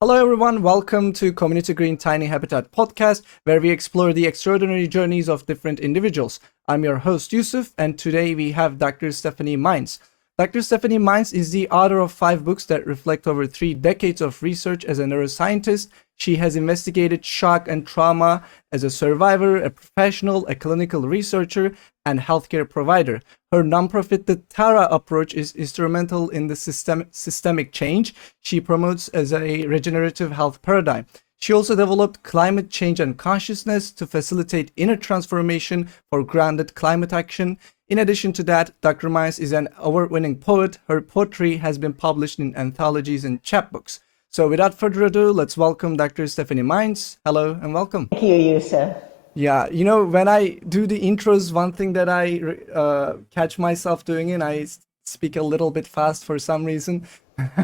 Hello, everyone. Welcome to Community Green TiniHabitat Podcast, where we explore the extraordinary journeys of different individuals. I'm your host, Yusuf, and today we have Dr. Stephanie Mines. Dr. Stephanie Mines is the author of 5 books that reflect over 3 decades of research as a neuroscientist. She has investigated shock and trauma as a survivor, a professional, a clinical researcher, and healthcare provider. Her nonprofit, the Tara approach, is instrumental in the systemic change she promotes as a regenerative health paradigm. She also developed climate change and consciousness to facilitate inner transformation for grounded climate action. In addition to that, Dr. Mines is an award-winning poet. Her poetry has been published in anthologies and chapbooks. So without further ado, let's welcome Dr. Stephanie Mines. Hello and welcome. Thank you, Yusuf. Yeah, when I do the intros, one thing that I catch myself doing, and I speak a little bit fast for some reason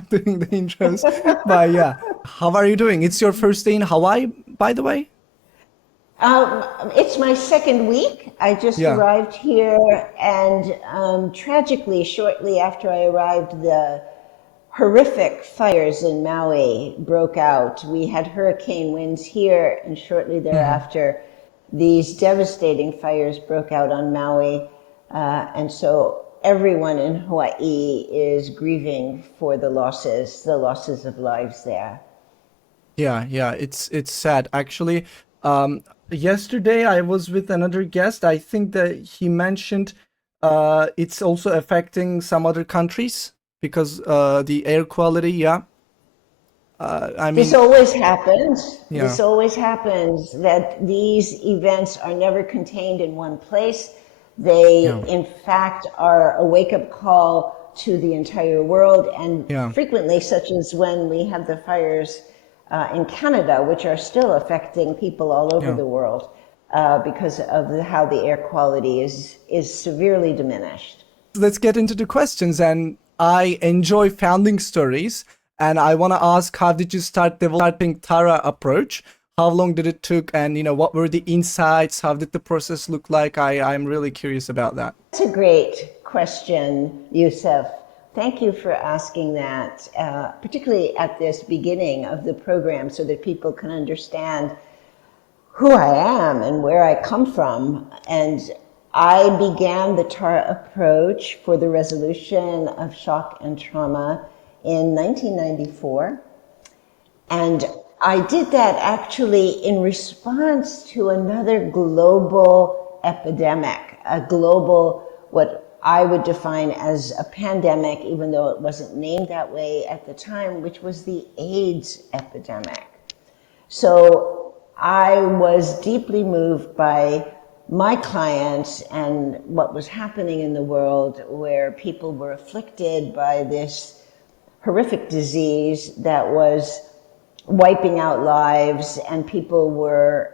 doing the intros. But yeah, how are you doing? It's your first day in Hawaii, by the way? It's my second week. I just arrived here, and tragically, shortly after I arrived, the horrific fires in Maui broke out. We had hurricane winds here, and shortly thereafter, these devastating fires broke out on Maui. And so everyone in Hawaii is grieving for the losses of lives there. Yeah, it's sad. Actually, yesterday I was with another guest. I think that he mentioned it's also affecting some other countries because the air quality, This always happens. This always happens, that these events are never contained in one place. They, in fact, are a wake-up call to the entire world, and frequently, such as when we have the fires in Canada, which are still affecting people all over the world because of how the air quality is severely diminished. Let's get into the questions, and I enjoy founding stories. And I want to ask, how did you start developing Tara approach? How long did it took? And, what were the insights? How did the process look like? I'm really curious about that. That's a great question, Yusuf. Thank you for asking that, particularly at this beginning of the program, so that people can understand who I am and where I come from. And I began the Tara approach for the resolution of shock and trauma in 1994, and I did that actually in response to another global epidemic, a global, what I would define as a pandemic, even though it wasn't named that way at the time, which was the AIDS epidemic. So I was deeply moved by my clients and what was happening in the world, where people were afflicted by this horrific disease that was wiping out lives, and people were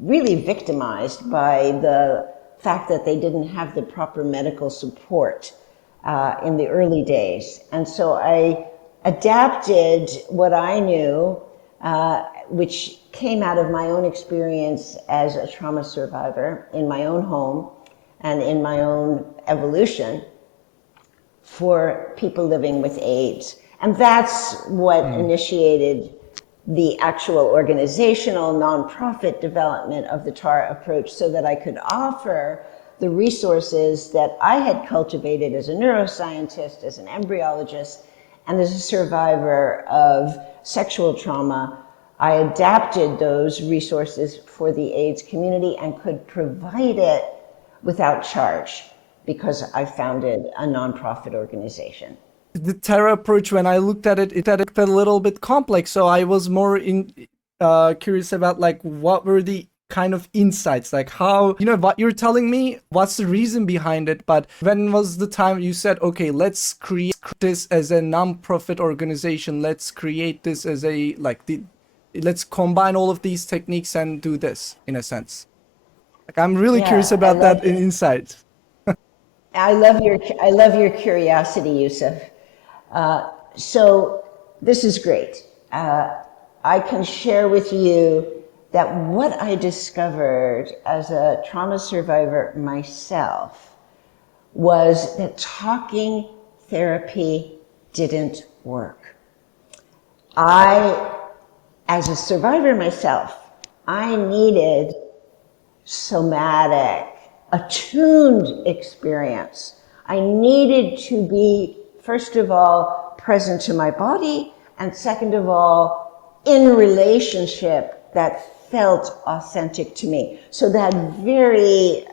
really victimized by the fact that they didn't have the proper medical support in the early days. And so I adapted what I knew, which came out of my own experience as a trauma survivor in my own home and in my own evolution, for people living with AIDS. And that's what initiated the actual organizational nonprofit development of the Tara approach, so that I could offer the resources that I had cultivated as a neuroscientist, as an embryologist, and as a survivor of sexual trauma. I adapted those resources for the AIDS community and could provide it without charge, because I founded a nonprofit organization. The Tara approach, when I looked at it, it looked a little bit complex. So I was more curious about what were the kind of insights, like how, what you're telling me, what's the reason behind it. But when was the time you said, okay, let's create this as a nonprofit organization. Let's create this as let's combine all of these techniques and do this, in a sense. I'm really curious about that insight. I love your curiosity, Yusuf. So this is great. I can share with you that what I discovered as a trauma survivor myself was that talking therapy didn't work. I, as a survivor myself, I needed somatic, attuned experience. I needed to be, first of all, present to my body, and second of all, in relationship that felt authentic to me. So that very,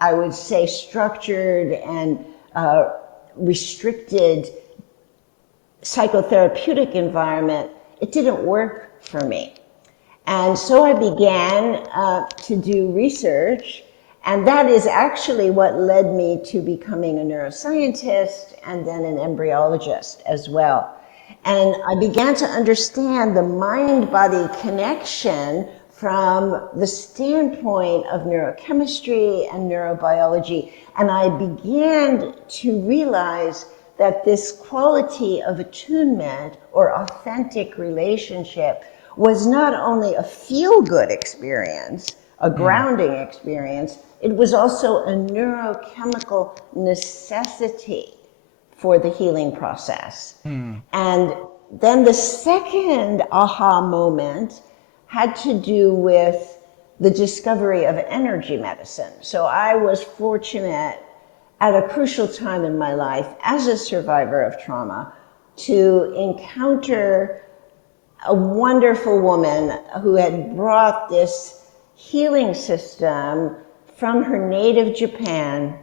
I would say, structured and restricted psychotherapeutic environment, it didn't work for me. And so I began to do research, and that is actually what led me to becoming a neuroscientist and then an embryologist as well. And I began to understand the mind-body connection from the standpoint of neurochemistry and neurobiology. And I began to realize that this quality of attunement or authentic relationship was not only a feel-good experience, a grounding experience, it was also a neurochemical necessity for the healing process. And then the second aha moment had to do with the discovery of energy medicine. So I was fortunate at a crucial time in my life as a survivor of trauma to encounter a wonderful woman who had brought this healing system from her native Japan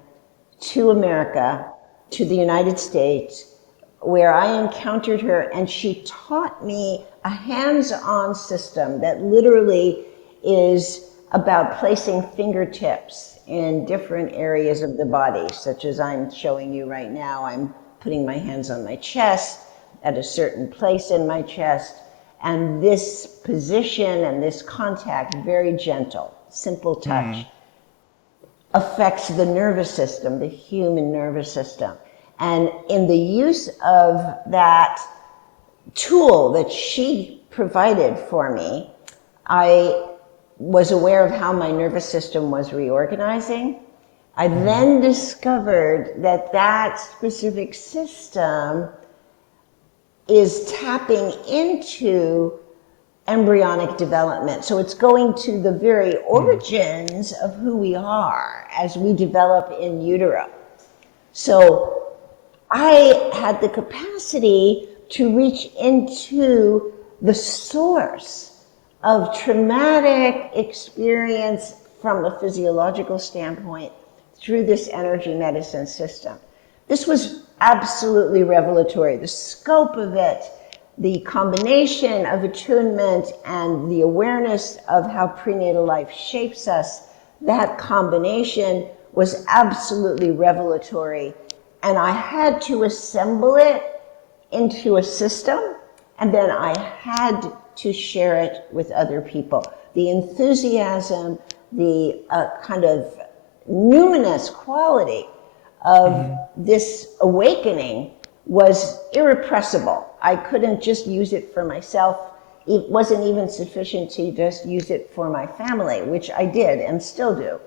to America, to the United States, where I encountered her, and she taught me a hands-on system that literally is about placing fingertips in different areas of the body, such as I'm showing you right now. I'm putting my hands on my chest at a certain place in my chest, and this position and this contact, very gentle, simple touch, affects the nervous system, the human nervous system. And in the use of that tool that she provided for me, I was aware of how my nervous system was reorganizing. I then discovered that that specific system is tapping into embryonic development. So it's going to the very origins of who we are as we develop in utero. So I had the capacity to reach into the source of traumatic experience from a physiological standpoint through this energy medicine system. This was absolutely revelatory. The scope of it, the combination of attunement and the awareness of how prenatal life shapes us, that combination was absolutely revelatory. And I had to assemble it into a system, and then I had to share it with other people. The enthusiasm, the kind of numinous quality of this awakening was irrepressible. I couldn't just use it for myself. It wasn't even sufficient to just use it for my family, which I did and still do.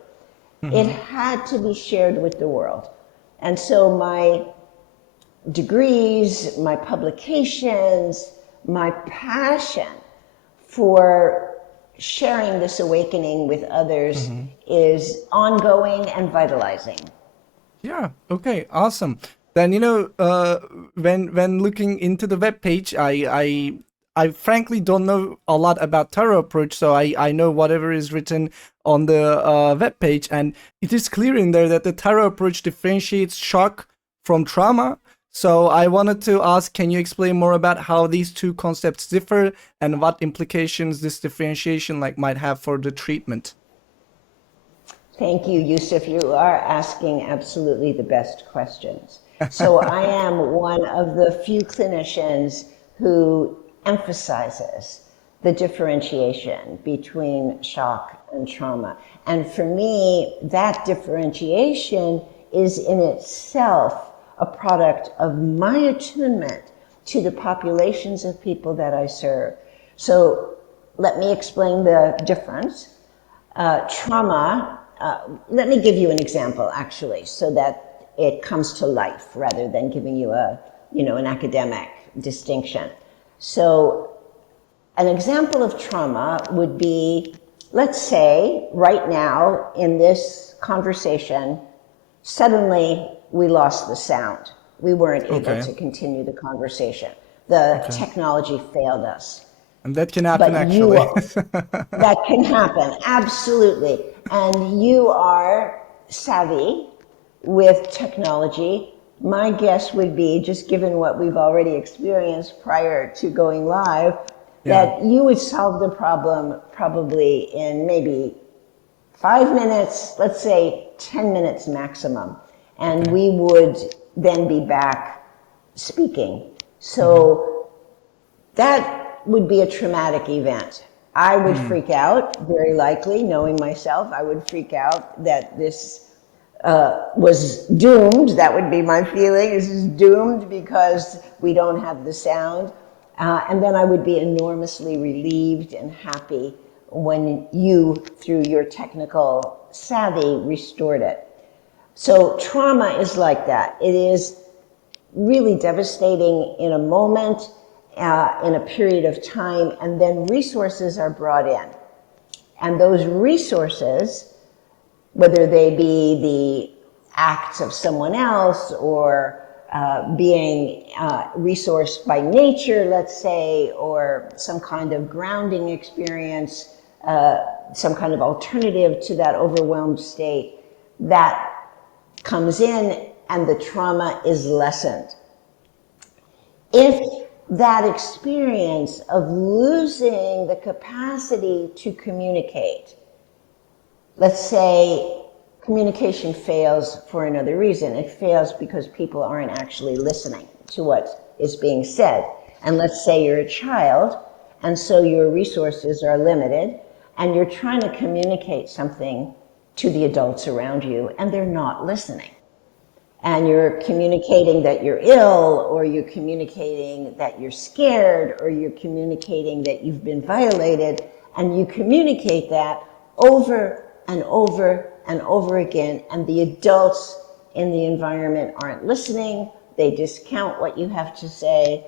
It had to be shared with the world. And so my degrees, my publications, my passion for sharing this awakening with others is ongoing and vitalizing. Yeah. Okay. Awesome. Then when looking into the web page, I frankly don't know a lot about tarot approach, so I know whatever is written on the web page, and it is clear in there that the tarot approach differentiates shock from trauma. So I wanted to ask, can you explain more about how these two concepts differ and what implications this differentiation might have for the treatment? Thank you, Yusuf. You are asking absolutely the best questions. So I am one of the few clinicians who emphasizes the differentiation between shock and trauma. And for me, that differentiation is in itself a product of my attunement to the populations of people that I serve. So let me explain the difference. Trauma, let me give you an example actually, so that it comes to life rather than giving you an academic distinction. So an example of trauma would be, let's say, right now in this conversation, suddenly we lost the sound. We weren't able Okay. to continue the conversation. The Okay. technology failed us. And that can happen But you, actually. that can happen, absolutely. And you are savvy with technology. My guess would be, just given what we've already experienced prior to going live, Yeah. that you would solve the problem probably in maybe 5 minutes, let's say 10 minutes maximum. And Okay. we would then be back speaking. Mm-hmm. So that would be a traumatic event. I would freak out, very likely, knowing myself. I would freak out that this was doomed. That would be my feeling. This is doomed because we don't have the sound. And then I would be enormously relieved and happy when you, through your technical savvy, restored it. So trauma is like that. It is really devastating in a moment, in a period of time, and then resources are brought in. And those resources, whether they be the acts of someone else or being resourced by nature, let's say, or some kind of grounding experience, some kind of alternative to that overwhelmed state, that comes in and the trauma is lessened. If that experience of losing the capacity to communicate, let's say communication fails for another reason. It fails because people aren't actually listening to what is being said. And let's say you're a child, and so your resources are limited, and you're trying to communicate something to the adults around you, and they're not listening. And you're communicating that you're ill, or you're communicating that you're scared, or you're communicating that you've been violated, and you communicate that over and over and over again, and the adults in the environment aren't listening. They discount what you have to say.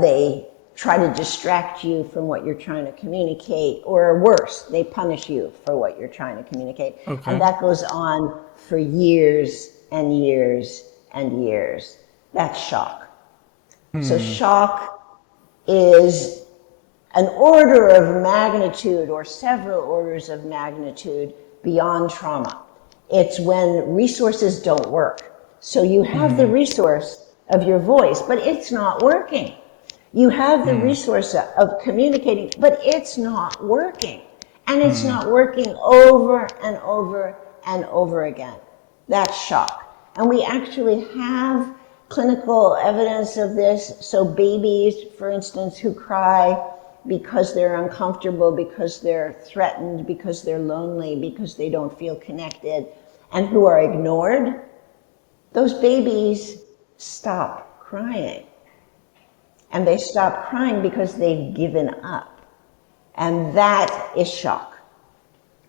They try to distract you from what you're trying to communicate, or worse, they punish you for what you're trying to communicate. And Okay. that goes on for years and years and years. That's shock. So shock is an order of magnitude or several orders of magnitude beyond trauma. It's when resources don't work. So you have the resource of your voice, but it's not working. You have the resource of communicating, but it's not working. And it's not working over and over and over again. That's shock. And we actually have clinical evidence of this. So babies, for instance, who cry because they're uncomfortable, because they're threatened, because they're lonely, because they don't feel connected, and who are ignored, those babies stop crying. And they stop crying because they've given up. And that is shock.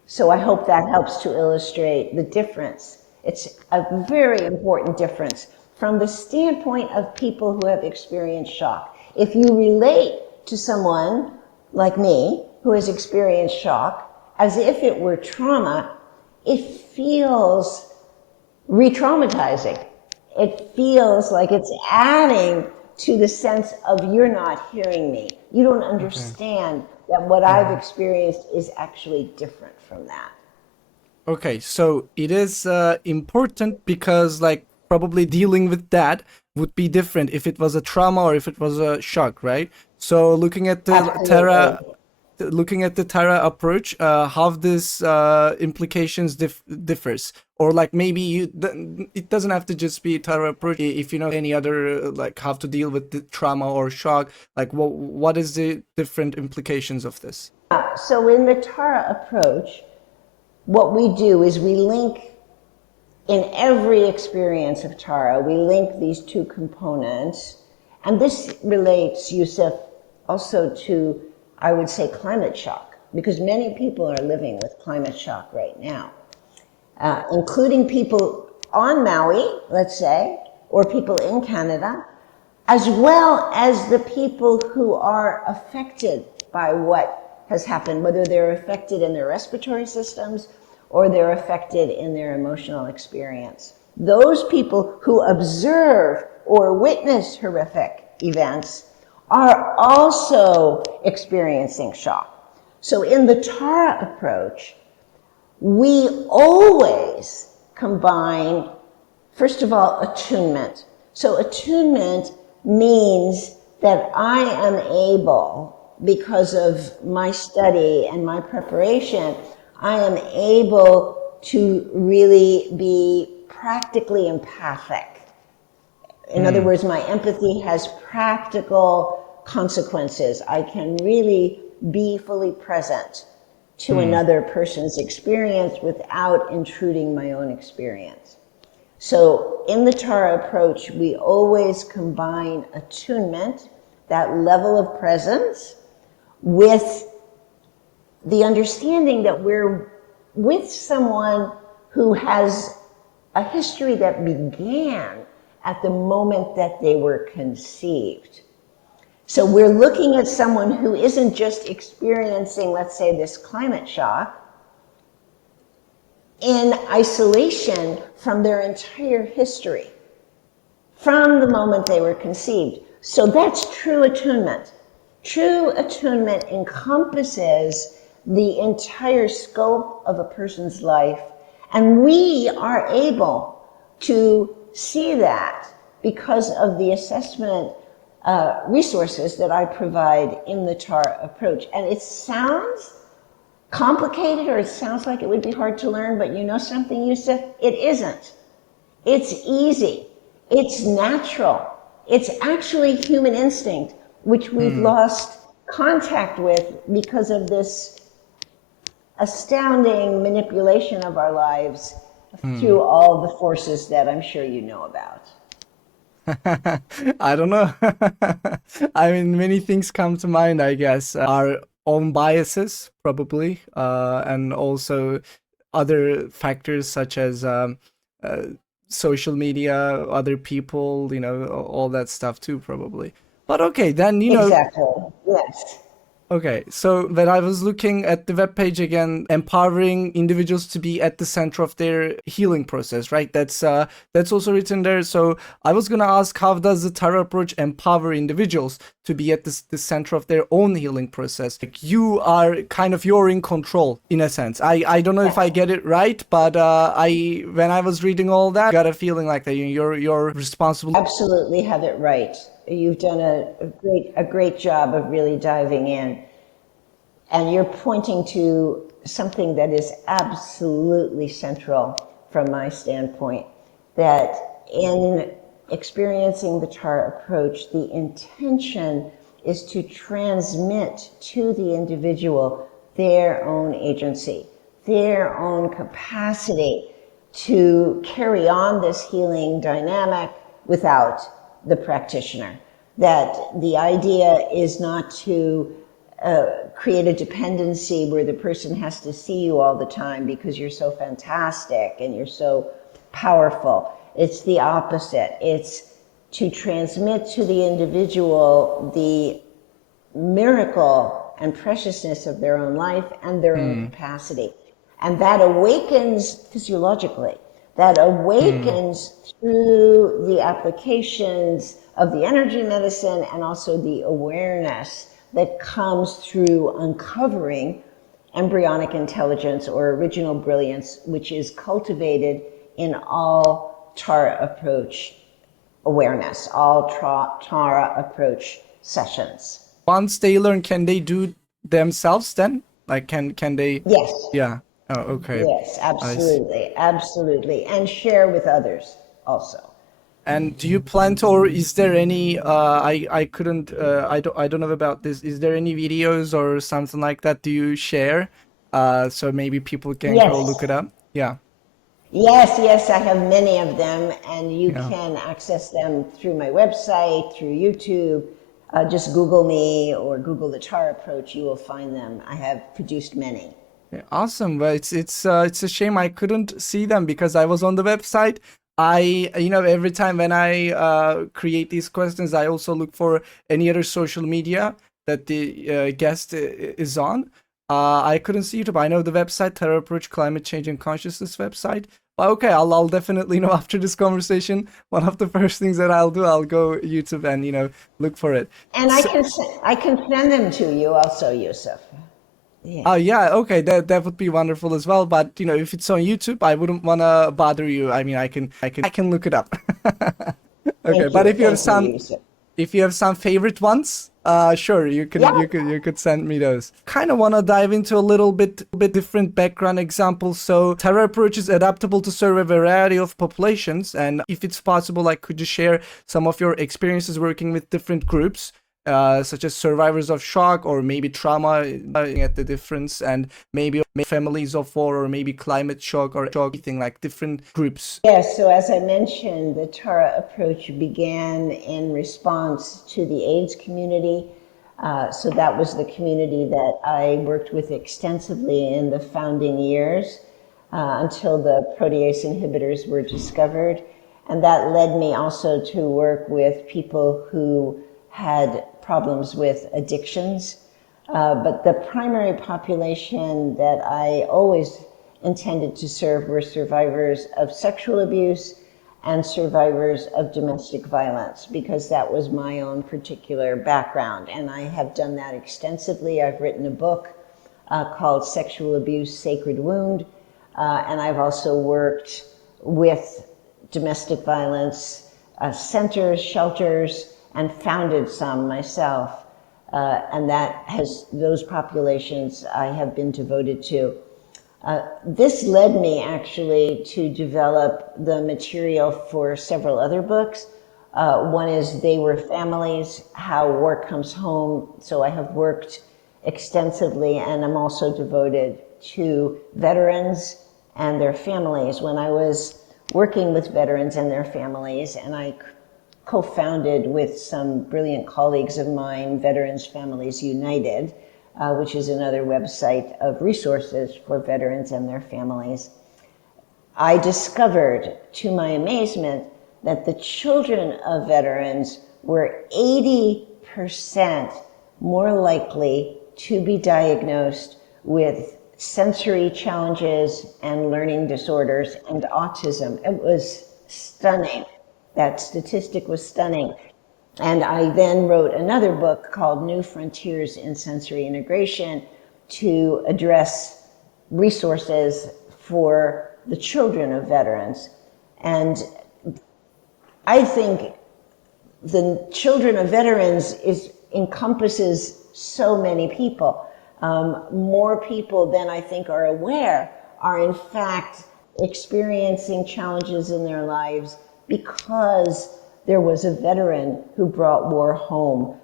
So I hope that helps to illustrate the difference. It's a very important difference from the standpoint of people who have experienced shock. If you relate to someone like me who has experienced shock as if it were trauma, it feels re-traumatizing. It feels like it's adding to the sense of you're not hearing me. You don't understand that what I've experienced is actually different from that. Okay, so it is important because, like, probably dealing with that would be different if it was a trauma or if it was a shock, right? So Absolutely. looking at the Tara approach, how this implications differs, or like maybe it doesn't have to just be Tara approach. If you know any other like how to deal with the trauma or shock, like what is the different implications of this? So in the Tara approach, what we do is we link, in every experience of Tara, we link these two components. And this relates, Yusuf, also to, I would say, climate shock, because many people are living with climate shock right now, including people on Maui, let's say, or people in Canada, as well as the people who are affected by what has happened, whether they're affected in their respiratory systems or they're affected in their emotional experience. Those people who observe or witness horrific events are also experiencing shock. So in the Tara approach, we always combine, first of all, attunement. So attunement means that I am able, because of my study and my preparation, I am able to really be practically empathic. In other words, my empathy has practical consequences. I can really be fully present to another person's experience without intruding my own experience. So in the Tara approach, we always combine attunement, that level of presence, with the understanding that we're with someone who has a history that began at the moment that they were conceived. So we're looking at someone who isn't just experiencing, let's say, this climate shock in isolation from their entire history, from the moment they were conceived. So that's true attunement. True attunement encompasses the entire scope of a person's life, and we are able to see that because of the assessment resources that I provide in the TAR approach. And it sounds complicated, or it sounds like it would be hard to learn, but you know something, Yusuf? It isn't. It's easy. It's natural. It's actually human instinct, which we've lost contact with because of this astounding manipulation of our lives through all the forces that I'm sure you know about. I don't know. I mean, many things come to mind, I guess. Our own biases, probably, and also other factors such as social media, other people, all that stuff too, probably. But okay, then, Exactly. Yes. Okay, so when I was looking at the webpage again, empowering individuals to be at the center of their healing process, right? That's also written there. So I was gonna ask, how does the Tara approach empower individuals to be at the center of their own healing process? Like you're in control in a sense. I don't know if I get it right, but when I was reading all that, I got a feeling like that you're responsible. Absolutely have it right. You've done a great job of really diving in. And you're pointing to something that is absolutely central from my standpoint, that in experiencing the TAR approach, the intention is to transmit to the individual their own agency, their own capacity to carry on this healing dynamic without the practitioner. That the idea is not to create a dependency where the person has to see you all the time because you're so fantastic and you're so powerful. It's the opposite. It's to transmit to the individual the miracle and preciousness of their own life and their own capacity. And that awakens physiologically. That awakens through the applications of the energy medicine and also the awareness that comes through uncovering embryonic intelligence or original brilliance, which is cultivated in all Tara approach awareness, all Tara approach sessions. Once they learn, can they do themselves then? Like, can they? Yes. Yeah. Oh, okay. Yes, absolutely, absolutely, and share with others also. And do you plan to, or is there any? I couldn't. I don't know about this. Is there any videos or something like that? Do you share? So maybe people can go look it up. Yeah. Yes, I have many of them, and you Yeah. can access them through my website, through YouTube. Just Google me or Google the TAR approach. You will find them. I have produced many. Yeah, awesome. Well, it's a shame I couldn't see them because I was on the website. Every time when I create these questions, I also look for any other social media that the guest is on. I couldn't see YouTube. I know the website, Terror Approach Climate Change and Consciousness website. But okay, I'll definitely after this conversation, one of the first things that I'll do, I'll go YouTube and look for it. And So, I can send them to you also, Yusuf. Yeah. oh yeah, okay, that would be wonderful as well. But if it's on YouTube, I wouldn't wanna bother you. I mean, I can look it up. Okay, but Thank you, Yusuf. if you have some favorite ones, sure, you can Yeah. you could send me those. Kind of want to dive into a little bit different background examples. So Terra approach is adaptable to serve a variety of populations, and if it's possible, like, could you share some of your experiences working with different groups, such as survivors of shock or maybe trauma, at the difference, and maybe families of war or maybe climate shock or anything, like different groups. Yes, so as I mentioned, the Tara approach began in response to the AIDS community. So that was the community that I worked with extensively in the founding years until the protease inhibitors were discovered. And that led me also to work with people who had problems with addictions. But the primary population that I always intended to serve were survivors of sexual abuse and survivors of domestic violence, because that was my own particular background. And I have done that extensively. I've written a book called Sexual Abuse, Sacred Wound. And I've also worked with domestic violence centers, shelters, and founded some myself. And those populations I have been devoted to. This led me actually to develop the material for several other books. One is They Were Families, How War Comes Home. So I have worked extensively, and I'm also devoted to veterans and their families. When I was working with veterans and their families, and I co-founded with some brilliant colleagues of mine, Veterans Families United, which is another website of resources for veterans and their families. I discovered, to my amazement, that the children of veterans were 80% more likely to be diagnosed with sensory challenges and learning disorders and autism. It was stunning. That statistic was stunning. And I then wrote another book called New Frontiers in Sensory Integration to address resources for the children of veterans. And I think the children of veterans encompasses so many people. More people than I think are aware are in fact experiencing challenges in their lives because there was a veteran who brought war home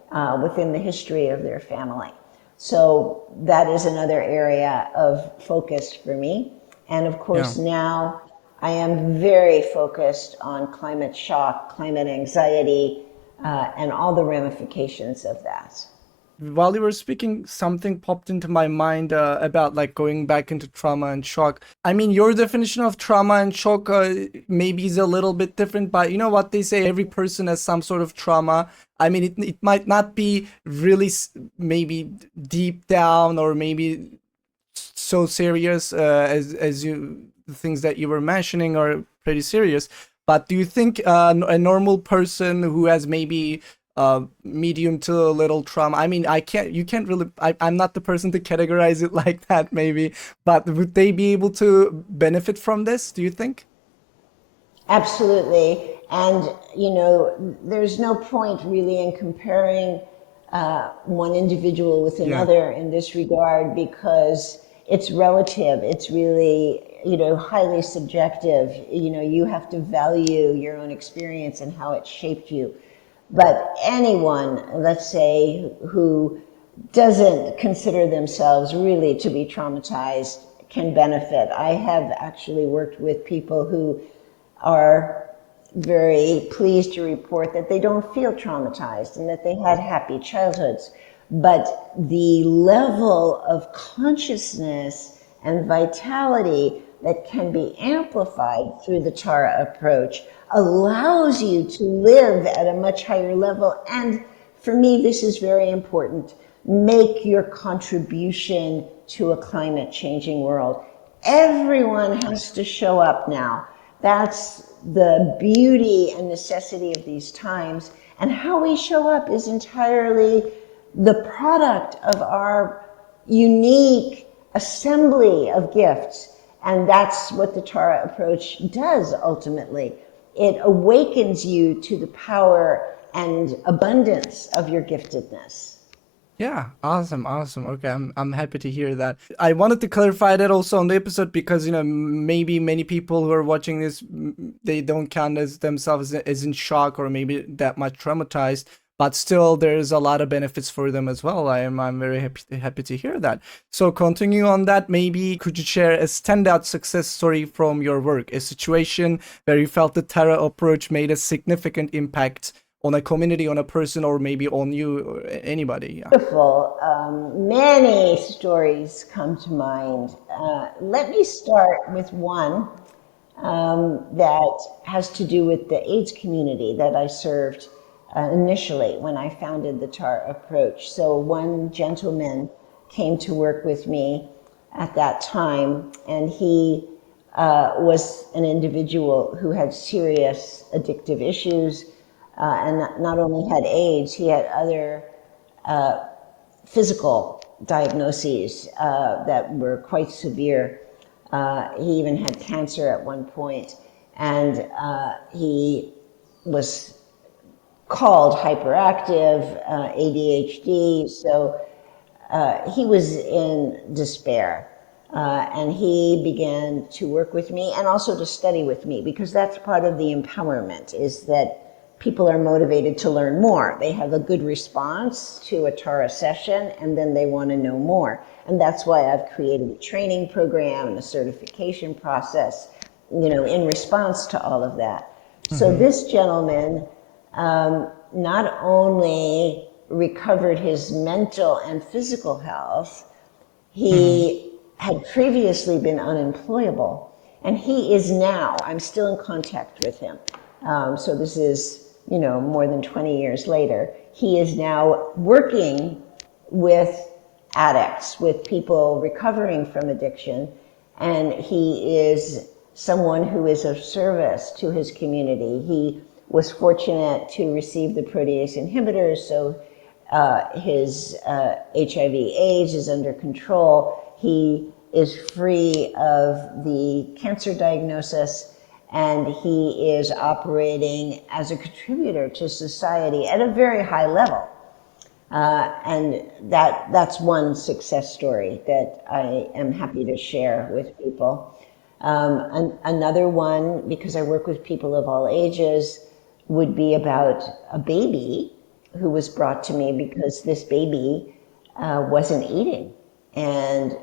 within the history of their family. So that is another area of focus for me. And of course, now I am very focused on climate shock, climate anxiety, and all the ramifications of that. While you were speaking, something popped into my mind about like going back into trauma and shock. I mean, your definition of trauma and shock maybe is a little bit different, but you know what they say, every person has some sort of trauma. I mean, it might not be really maybe deep down or maybe so serious as the things that you were mentioning are pretty serious. But do you think a normal person who has maybe medium to a little trauma, I mean, you can't really, I'm not the person to categorize it like that maybe, but would they be able to benefit from this, do you think? Absolutely. And, there's no point really in comparing one individual with another in this regard, because it's relative. It's really, highly subjective. You have to value your own experience and how it shaped you. But anyone, let's say, who doesn't consider themselves really to be traumatized can benefit. I have actually worked with people who are very pleased to report that they don't feel traumatized and that they had happy childhoods. But the level of consciousness and vitality that can be amplified through the Tara approach allows you to live at a much higher level. And for me, this is very important, make your contribution to a climate changing world. Everyone has to show up now. That's the beauty and necessity of these times. And how we show up is entirely the product of our unique assembly of gifts. And that's what the Tara approach does ultimately. It awakens you to the power and abundance of your giftedness. Yeah, awesome, awesome. Okay, I'm happy to hear that. I wanted to clarify that also on the episode because maybe many people who are watching this they don't count as themselves as in shock or maybe that much traumatized, but still there's a lot of benefits for them as well. I'm very happy to hear that. So continue on that, maybe could you share a standout success story from your work, a situation where you felt the Terra approach made a significant impact on a community, on a person, or maybe on you, or anybody. Yeah. Beautiful. Many stories come to mind. Let me start with one that has to do with the AIDS community that I served initially when I founded the TAR approach. So one gentleman came to work with me at that time, and he was an individual who had serious addictive issues, and not only had AIDS, he had other physical diagnoses that were quite severe. He even had cancer at one point, and he was called hyperactive, ADHD, so he was in despair. And he began to work with me and also to study with me, because that's part of the empowerment, is that people are motivated to learn more. They have a good response to a Tara session, and then they want to know more. And that's why I've created a training program and a certification process, in response to all of that. Mm-hmm. So this gentleman not only recovered his mental and physical health, he had previously been unemployable, and he is now, I'm still in contact with him. So this is, more than 20 years later. He is now working with addicts, with people recovering from addiction, and he is someone who is of service to his community. He was fortunate to receive the protease inhibitors, so his HIV/AIDS is under control. He is free of the cancer diagnosis, and he is operating as a contributor to society at a very high level. And that's one success story that I am happy to share with people. Another one, because I work with people of all ages, would be about a baby who was brought to me because this baby wasn't eating and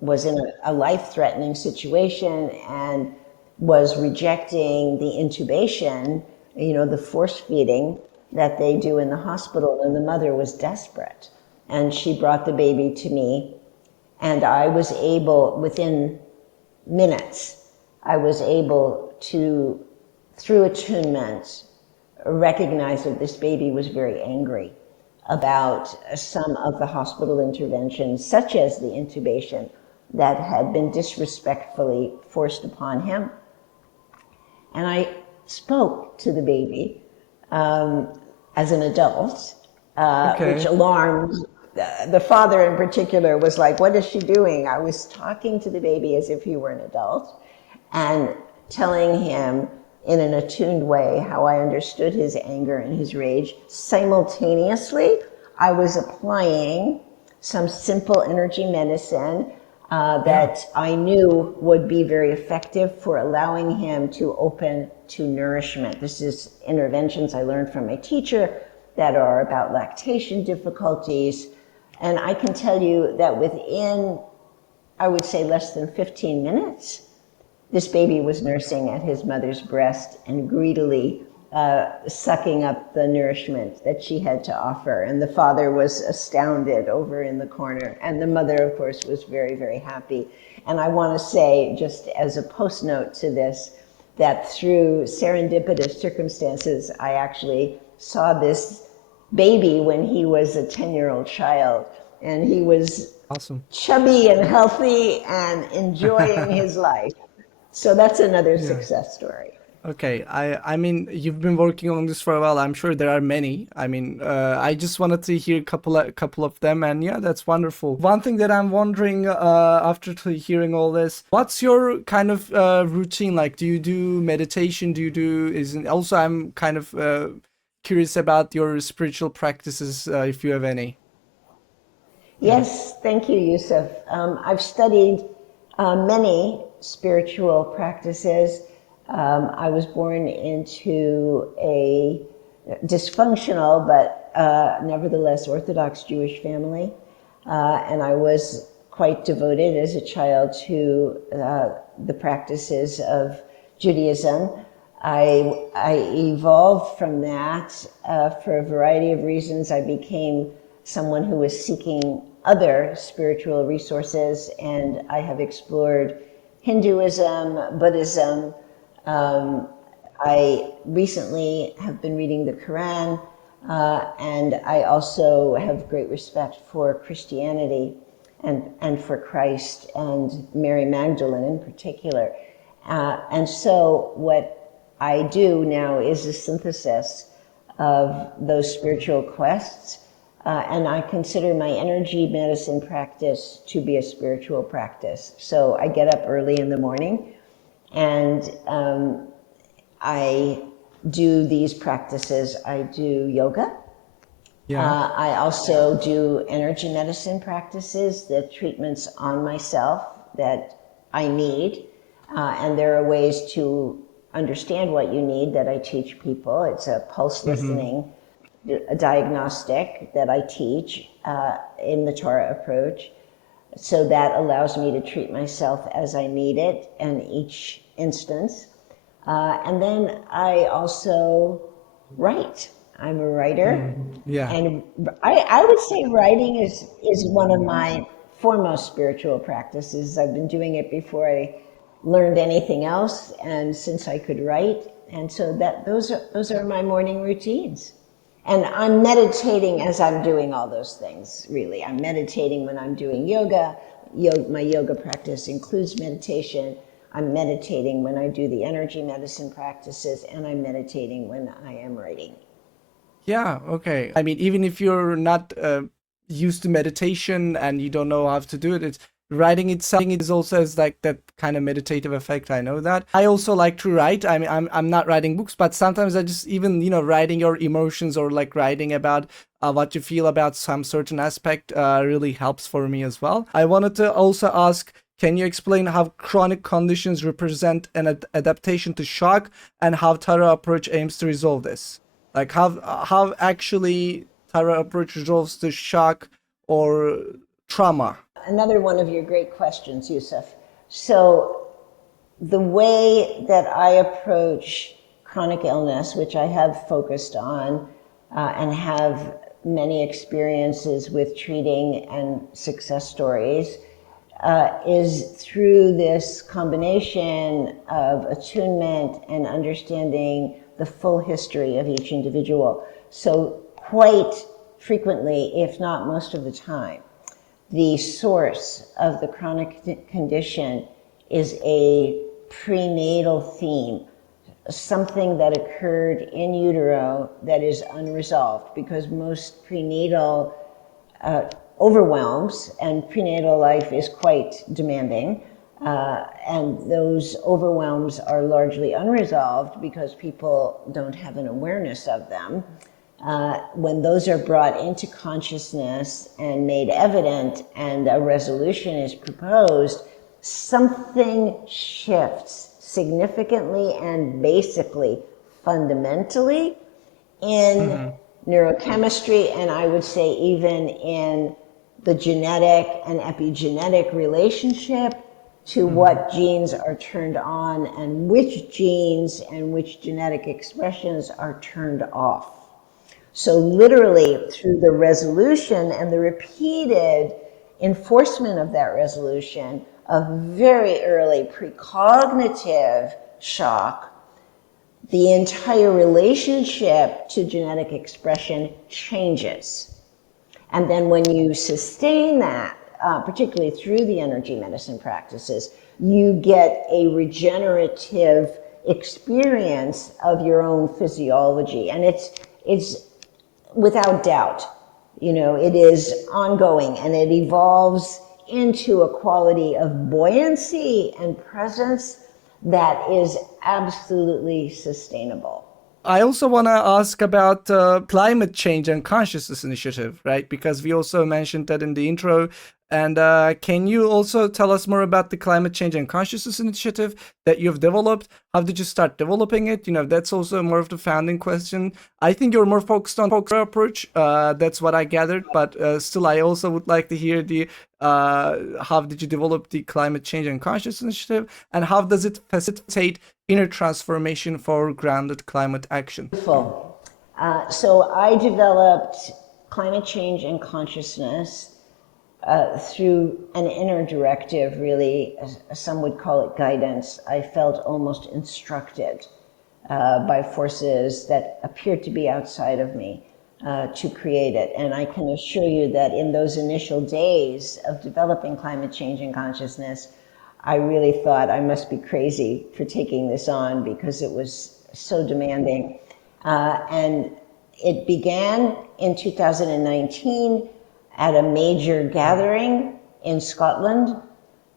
was in a life-threatening situation and was rejecting the intubation, the force feeding that they do in the hospital, and the mother was desperate. And she brought the baby to me, and I was able, within minutes, I was able to, through attunement, recognize that this baby was very angry about some of the hospital interventions, such as the intubation, that had been disrespectfully forced upon him. And I spoke to the baby as an adult, which alarmed the father in particular. Was like, what is she doing? I was talking to the baby as if he were an adult and telling him in an attuned way how I understood his anger and his rage. Simultaneously, I was applying some simple energy medicine that I knew would be very effective for allowing him to open to nourishment. This is interventions I learned from my teacher that are about lactation difficulties. And I can tell you that within, I would say, less than 15 minutes, this baby was nursing at his mother's breast and greedily sucking up the nourishment that she had to offer. And the father was astounded over in the corner. And the mother, of course, was very, very happy. And I want to say, just as a post note to this, that through serendipitous circumstances, I actually saw this baby when he was a 10-year-old child, and he was Awesome. chubby and healthy and enjoying his life. So that's another Yeah. success story. Okay, I mean you've been working on this for a while. I'm sure there are many. I mean, I just wanted to hear a couple of them, and yeah, that's wonderful. One thing that I'm wondering after hearing all this, what's your kind of routine like? Do you do meditation? Do you do is also I'm kind of curious about your spiritual practices if you have any. Yeah. Yes, thank you, Yusuf. I've studied many spiritual practices. I was born into a dysfunctional but nevertheless Orthodox Jewish family, and I was quite devoted as a child to the practices of Judaism. I evolved from that for a variety of reasons. I became someone who was seeking other spiritual resources, and I have explored Hinduism, Buddhism. Um, I recently have been reading the Quran, and I also have great respect for Christianity and for Christ and Mary Magdalene in particular. And so what I do now is a synthesis of those spiritual quests, and I consider my energy medicine practice to be a spiritual practice. So I get up early in the morning, and I do these practices. I do yoga. Yeah. I also do energy medicine practices, the treatments on myself that I need. And there are ways to understand what you need that I teach people. It's a pulse Mm-hmm. listening, a diagnostic that I teach in the Torah approach. So that allows me to treat myself as I need it in each instance. And then I also write. I'm a writer. Yeah. And I would say writing is one of my foremost spiritual practices. I've been doing it before I learned anything else, and since I could write. And so those are my morning routines. And I'm meditating as I'm doing all those things, really. I'm meditating when I'm doing yoga. My yoga practice includes meditation. I'm meditating when I do the energy medicine practices, and I'm meditating when I am writing. Yeah, okay. I mean, even if you're not used to meditation and you don't know how to do it, it's writing itself is also has like that kind of meditative effect. I know that. I also like to write. I mean, I'm not writing books, but sometimes I just even writing your emotions or like writing about what you feel about some certain aspect really helps for me as well. I wanted to also ask. Can you explain how chronic conditions represent an adaptation to shock and how Tara approach aims to resolve this? Like how actually Tara approach resolves the shock or trauma. Another one of your great questions, Yusuf. So the way that I approach chronic illness, which I have focused on and have many experiences with treating and success stories, is through this combination of attunement and understanding the full history of each individual. So quite frequently, if not most of the time, the source of the chronic condition is a prenatal theme, something that occurred in utero that is unresolved, because most prenatal overwhelms, and prenatal life is quite demanding, and those overwhelms are largely unresolved because people don't have an awareness of them. When those are brought into consciousness and made evident and a resolution is proposed, something shifts significantly and basically fundamentally in Mm-hmm. neurochemistry, and I would say even in the genetic and epigenetic relationship to Mm-hmm. what genes are turned on and which genes and which genetic expressions are turned off. So literally through the resolution and the repeated enforcement of that resolution of very early precognitive shock, the entire relationship to genetic expression changes. And then when you sustain that, particularly through the energy medicine practices, you get a regenerative experience of your own physiology. And it's without doubt, it is ongoing, and it evolves into a quality of buoyancy and presence that is absolutely sustainable. I also want to ask about climate change and consciousness initiative, right? Because we also mentioned that in the intro. And can you also tell us more about the climate change and consciousness initiative that you've developed? How did you start developing it? That's also more of the founding question. I think you're more focused on approach. That's what I gathered. But still, I also would like to hear the how did you develop the climate change and consciousness initiative, and how does it facilitate inner transformation for grounded climate action? Beautiful. So I developed climate change and consciousness through an inner directive, really. Some would call it guidance. I felt almost instructed by forces that appeared to be outside of me to create it. And I can assure you that in those initial days of developing climate change and consciousness, I really thought I must be crazy for taking this on, because it was so demanding. And it began in 2019 at a major gathering in Scotland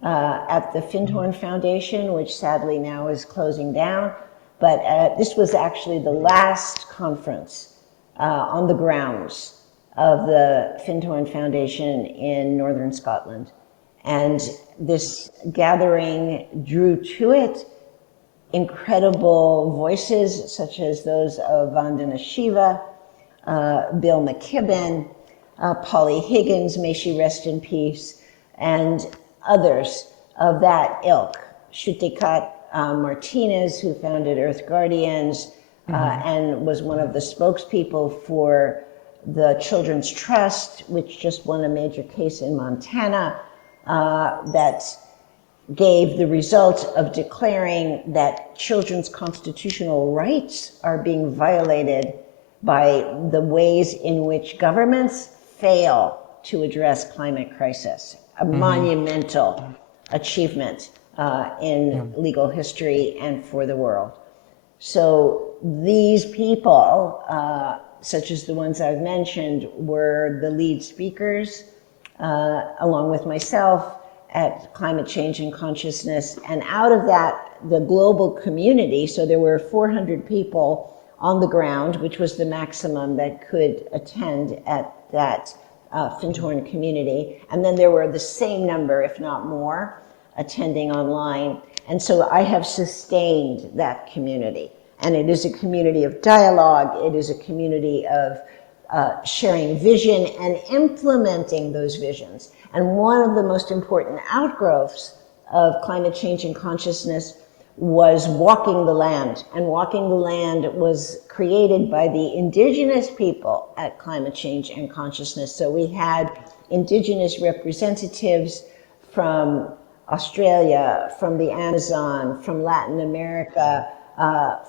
at the Findhorn Foundation, which sadly now is closing down. But this was actually the last conference on the grounds of the Findhorn Foundation in northern Scotland. And this gathering drew to it incredible voices such as those of Vandana Shiva, Bill McKibben, Polly Higgins, may she rest in peace, and others of that ilk. Shutikat Martinez, who founded Earth Guardians and was one of the spokespeople for the Children's Trust, which just won a major case in Montana that gave the result of declaring that children's constitutional rights are being violated by the ways in which governments fail to address climate crisis. A monumental achievement in legal history and for the world. So these people, such as the ones I've mentioned, were the lead speakers, along with myself, at Climate Change and Consciousness. And out of that, the global community, so there were 400 people on the ground, which was the maximum that could attend at that Findhorn community. And then there were the same number, if not more, attending online. And so I have sustained that community. And it is a community of dialogue. It is a community of sharing vision and implementing those visions. And one of the most important outgrowths of climate change and consciousness was walking the land. And walking the land was created by the indigenous people at Climate Change and Consciousness. So we had indigenous representatives from Australia, from the Amazon, from Latin America,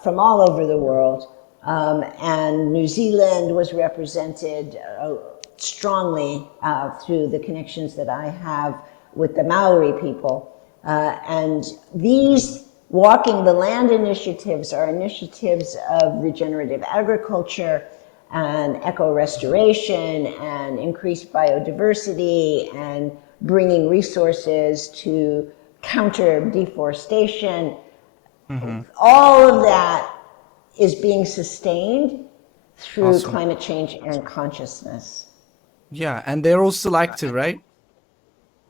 from all over the world. And New Zealand was represented strongly through the connections that I have with the Maori people. And these walking the land initiatives are initiatives of regenerative agriculture and eco-restoration and increased biodiversity and bringing resources to counter deforestation. All of that is being sustained through climate change and consciousness. Yeah, and they're all still active, right?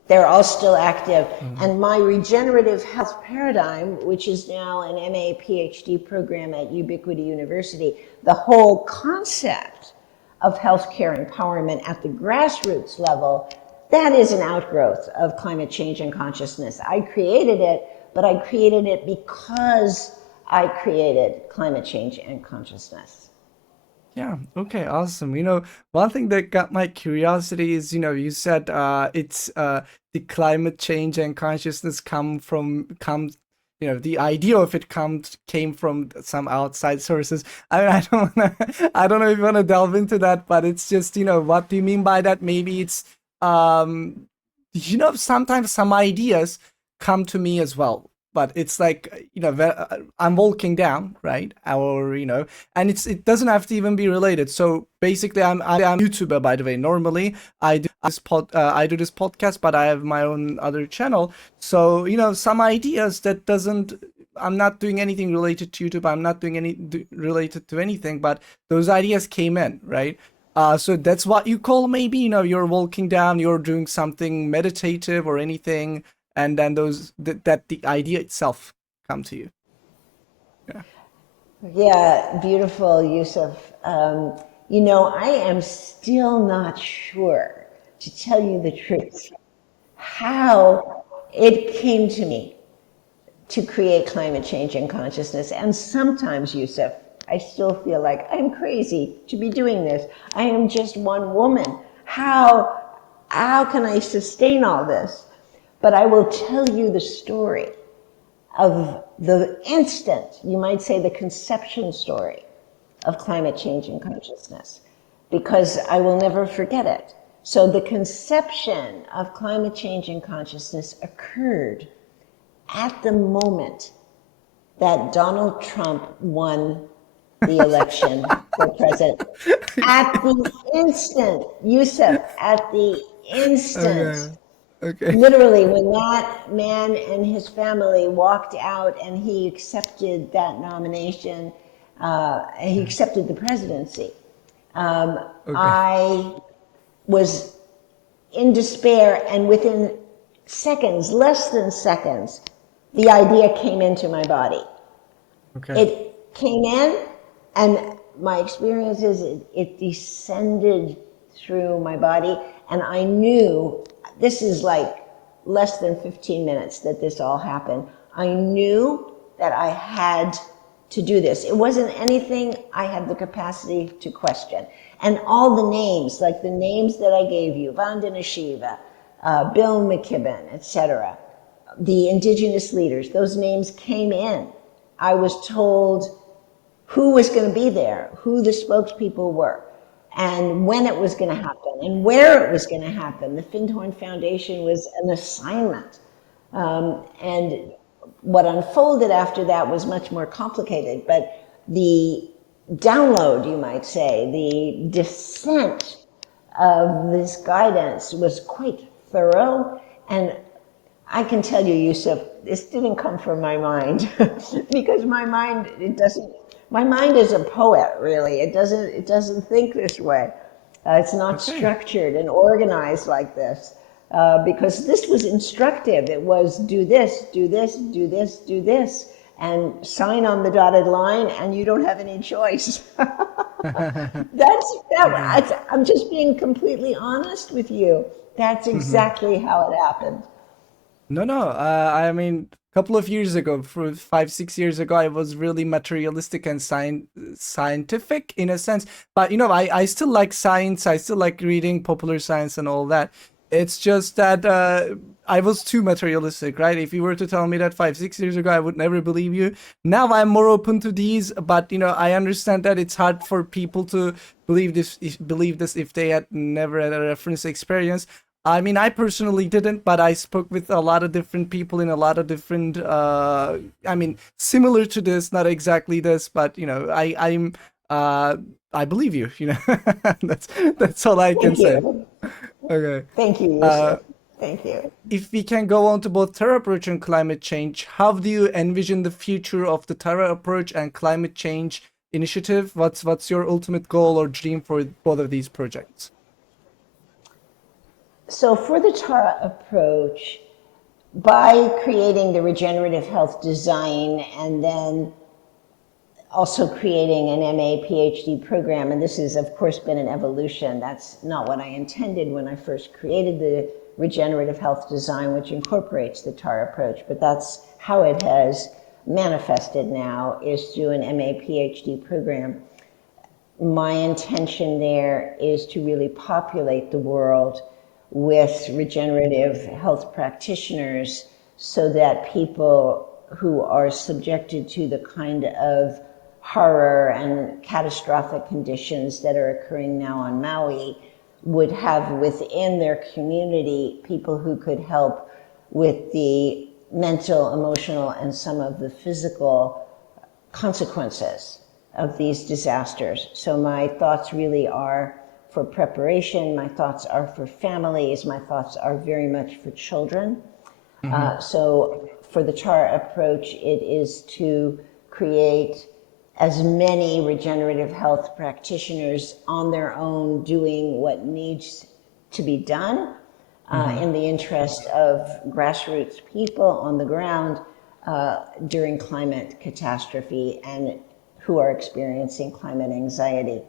They're all still active. And my regenerative health paradigm, which is now an MA PhD program at Ubiquity University, the whole concept of healthcare empowerment at the grassroots level, that is an outgrowth of climate change and consciousness. I created it, but I created it because I created climate change and consciousness. Yeah. Okay. Awesome. One thing that got my curiosity is, you said it's the climate change and consciousness comes the idea of it came from some outside sources. I mean, I don't know if you want to delve into that, but it's just, what do you mean by that? Maybe it's, sometimes some ideas come to me as well, but it's like, I'm walking down, right? Or, and it doesn't have to even be related. So basically, I'm a YouTuber, by the way. Normally, I do this podcast, but I have my own other channel. So, some ideas that doesn't, I'm not doing anything related to YouTube. I'm not doing related to anything, but those ideas came in, right? So that's what you call, maybe, you're walking down, you're doing something meditative or anything, and then that the idea itself come to you. Yeah. Yeah, beautiful, Yusuf. I am still not sure, to tell you the truth, how it came to me to create climate change and consciousness. And sometimes, Yusuf, I still feel like I'm crazy to be doing this. I am just one woman. How can I sustain all this? But I will tell you the story of the instant, you might say the conception story of climate change and consciousness, because I will never forget it. So the conception of climate change and consciousness occurred at the moment that Donald Trump won the election for president. At the instant, Yusuf, at the instant. Okay. Literally, when that man and his family walked out and he accepted that nomination, he accepted the presidency. I was in despair, and within seconds, less than seconds, the idea came into my body. Okay. It came in, and my experience is it descended through my body, and I knew, this is like less than 15 minutes that this all happened. I knew that I had to do this. It wasn't anything I had the capacity to question. And all the names, like the names that I gave you, Vandana Shiva, Bill McKibben, etc., the indigenous leaders, those names came in. I was told who was going to be there, who the spokespeople were, and when it was going to happen, and where it was going to happen. The Findhorn Foundation was an assignment. And what unfolded after that was much more complicated, but the download, you might say, the descent of this guidance was quite thorough. And I can tell you, Yusuf, this didn't come from my mind because my mind is a poet, really. It doesn't think this way. It's not structured and organized like this, because this was instructive. It was do this, do this, do this, do this, and sign on the dotted line, and you don't have any choice. I'm just being completely honest with you. That's exactly how it happened. No. I mean, a couple of years ago, for 5, 6 years ago, I was really materialistic and scientific in a sense. But I still like science. I still like reading popular science and all that. It's just that I was too materialistic, right? If you were to tell me that 5, 6 years ago, I would never believe you. Now I'm more open to these, but I understand that it's hard for people to believe this if they had never had a reference experience. I mean, I personally didn't, but I spoke with a lot of different people in a lot of different, I mean, similar to this, not exactly this, but I believe you. That's all I can Thank say. you. Okay. Thank you, Yusuf. Thank you. If we can go on to both Terra approach and climate change, how do you envision the future of the Terra approach and climate change initiative? What's your ultimate goal or dream for both of these projects? So for the Tara approach, by creating the regenerative health design and then also creating an MA PhD program, and this has of course been an evolution. That's not what I intended when I first created the regenerative health design, which incorporates the TAR approach, but that's how it has manifested now, is through an MA PhD program. My intention there is to really populate the world with regenerative health practitioners so that people who are subjected to the kind of horror and catastrophic conditions that are occurring now on Maui would have within their community people who could help with the mental, emotional, and some of the physical consequences of these disasters. So my thoughts really are for preparation, my thoughts are for families, my thoughts are very much for children. So for the CHAR approach, it is to create as many regenerative health practitioners on their own doing what needs to be done in the interest of grassroots people on the ground during climate catastrophe and who are experiencing climate anxiety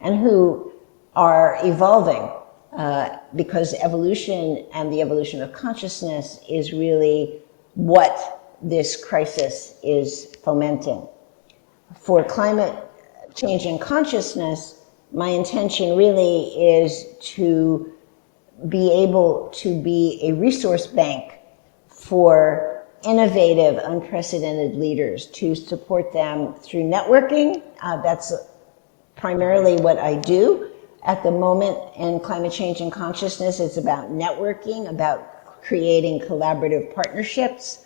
and who are evolving because evolution and the evolution of consciousness is really what this crisis is fomenting. For climate change and consciousness, my intention really is to be able to be a resource bank for innovative, unprecedented leaders, to support them through networking. That's primarily what I do. At the moment in climate change and consciousness, it's about networking, about creating collaborative partnerships,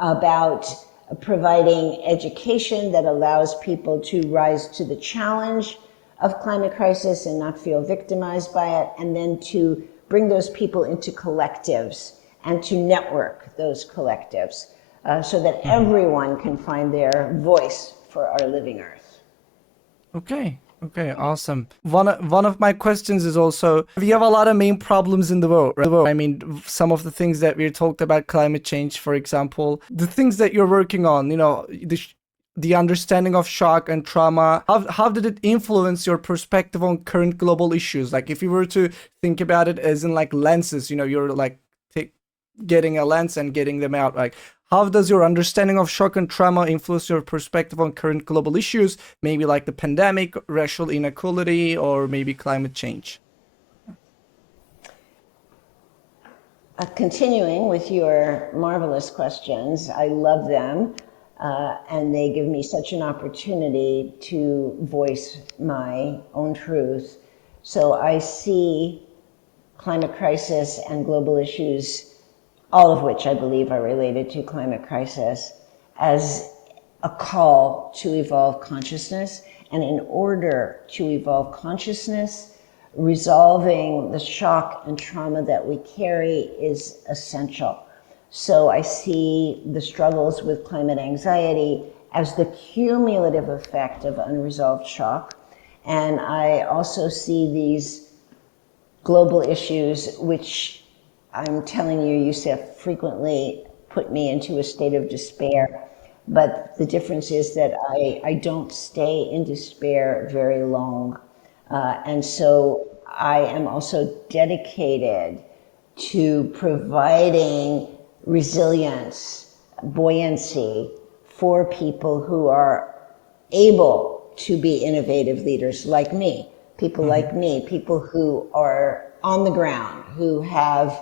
about providing education that allows people to rise to the challenge of climate crisis and not feel victimized by it, and then to bring those people into collectives and to network those collectives so that everyone can find their voice for our living earth. Okay, awesome. One of my questions is also, we have a lot of main problems in the world, right? I mean, some of the things that we talked about, climate change, for example, the things that you're working on, the understanding of shock and trauma, how did it influence your perspective on current global issues? Like if you were to think about it as in like lenses, you're like getting a lens and getting them out, like how does your understanding of shock and trauma influence your perspective on current global issues, maybe like the pandemic, racial inequality, or maybe climate change? Continuing with your marvelous questions, I love them, and they give me such an opportunity to voice my own truth. So I see climate crisis and global issues, all of which I believe are related to climate crisis, as a call to evolve consciousness. And in order to evolve consciousness, resolving the shock and trauma that we carry is essential. So I see the struggles with climate anxiety as the cumulative effect of unresolved shock. And I also see these global issues, which I'm telling you, Youssef, frequently put me into a state of despair. But the difference is that I don't stay in despair very long. And so I am also dedicated to providing resilience, buoyancy for people who are able to be innovative leaders like me, people like me, people who are on the ground, who have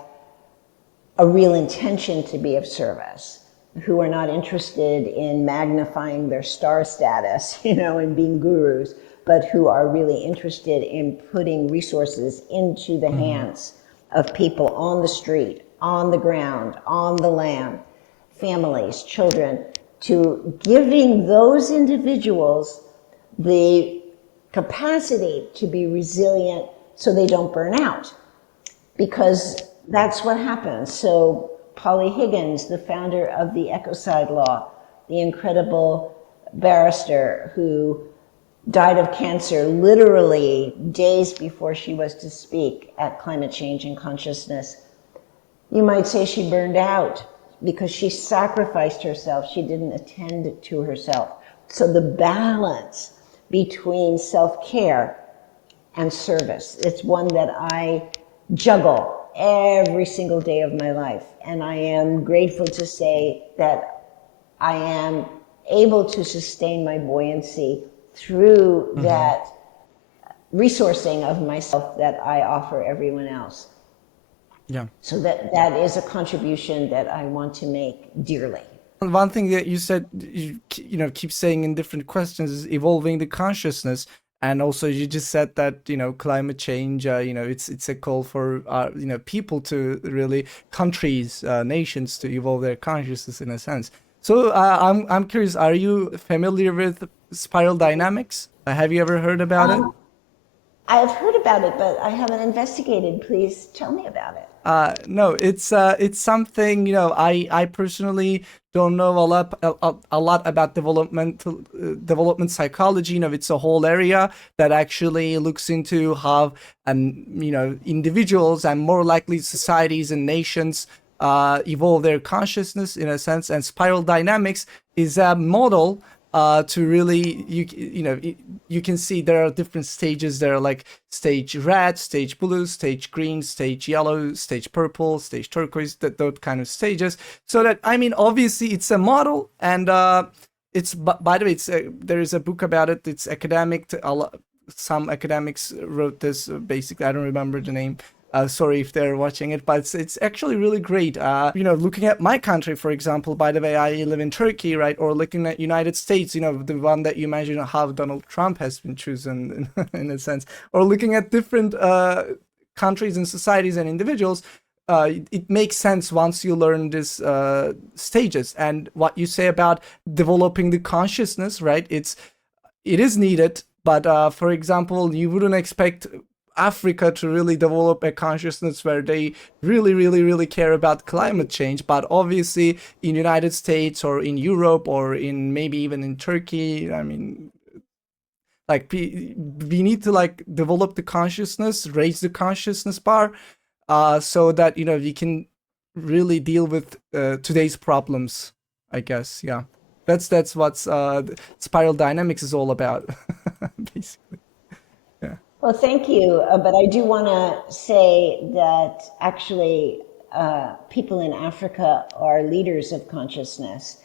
a real intention to be of service, who are not interested in magnifying their star status, and being gurus, but who are really interested in putting resources into the hands of people on the street, on the ground, on the land, families, children, to giving those individuals the capacity to be resilient so they don't burn out. Because that's what happens. So Polly Higgins, the founder of the Ecocide Law, the incredible barrister who died of cancer literally days before she was to speak at Climate Change and Consciousness, you might say she burned out because she sacrificed herself. She didn't attend to herself. So the balance between self-care and service, it's one that I juggle every single day of my life. And I am grateful to say that I am able to sustain my buoyancy through that resourcing of myself that I offer everyone else. Yeah. So that is a contribution that I want to make dearly. One thing that you said, keep saying in different questions is evolving the consciousness. And also you just said that, climate change, it's a call for, people to really, countries, nations to evolve their consciousness in a sense. So I'm curious, are you familiar with spiral dynamics? Have you ever heard about it? I've heard about it, but I haven't investigated. Please tell me about it. No, it's something, I personally don't know a lot about development psychology. It's a whole area that actually looks into how individuals and more likely societies and nations evolve their consciousness in a sense. And spiral dynamics is a model to really, you can see there are different stages. There are like stage red, stage blue, stage green, stage yellow, stage purple, stage turquoise, those kind of stages. So that, obviously it's a model, and it's, by the way, there is a book about it. It's academic. Some academics wrote this. Basically, I don't remember the name. Sorry if they're watching it, but it's actually really great. Looking at my country, for example, by the way, I live in Turkey, right? Or looking at United States, the one that you mentioned, how Donald Trump has been chosen in a sense, or looking at different countries and societies and individuals. It makes sense once you learn these stages. And what you say about developing the consciousness, right? It is needed, but for example, you wouldn't expect Africa to really develop a consciousness where they really, really, really care about climate change. But obviously, in United States or in Europe or in maybe even in Turkey, like we need to like develop the consciousness, raise the consciousness bar, so that we can really deal with today's problems. I guess, yeah. That's what spiral dynamics is all about, basically. Yeah. Well, thank you. But I do want to say that actually people in Africa are leaders of consciousness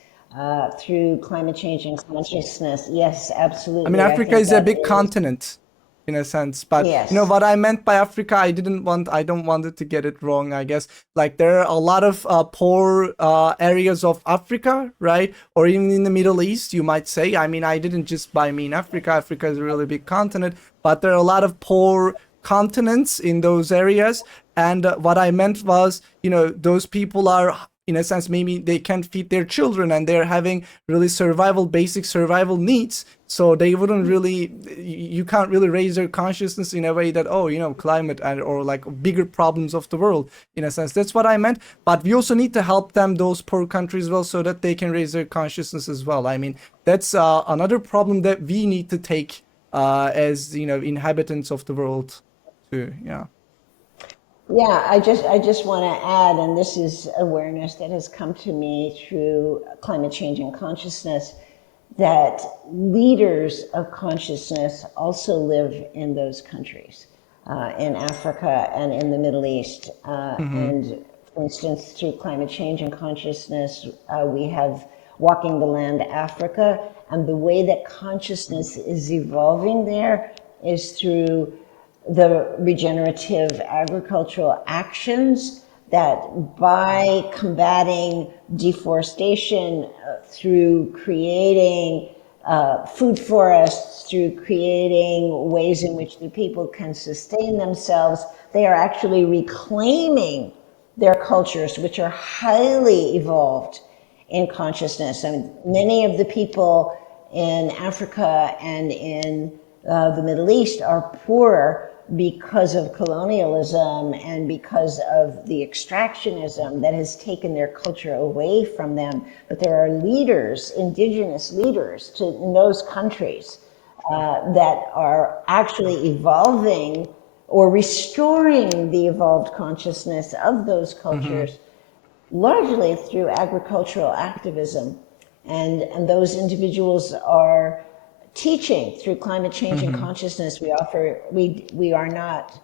through climate change and consciousness. Yes, absolutely. I Africa think is a that big is, continent in a sense, but yes. what I meant by Africa, I don't want it to get it wrong, I guess. Like there are a lot of poor areas of Africa, right? Or even in the Middle East, you might say. I didn't just by mean Africa. Africa is a really big continent, but there are a lot of poor continents in those areas. And what I meant was, those people are, in a sense, maybe they can't feed their children and they're having really basic survival needs. So they wouldn't really, you can't really raise their consciousness in a way that, climate or like bigger problems of the world, in a sense. That's what I meant. But we also need to help them, those poor countries, well, so that they can raise their consciousness as well. That's another problem that we need to take as, inhabitants of the world too. Yeah. Yeah, I just want to add, and this is awareness that has come to me through climate change and consciousness, that leaders of consciousness also live in those countries, in Africa and in the Middle East. And for instance, through climate change and consciousness, we have Walking the Land Africa, and the way that consciousness is evolving there is through the regenerative agricultural actions that by combating deforestation through creating food forests, through creating ways in which the people can sustain themselves, they are actually reclaiming their cultures, which are highly evolved in consciousness. Many of the people in Africa and in the Middle East are poor because of colonialism and because of the extractionism that has taken their culture away from them. But there are leaders, indigenous leaders in those countries that are actually evolving or restoring the evolved consciousness of those cultures, largely through agricultural activism. And those individuals are teaching through climate change and consciousness. We are not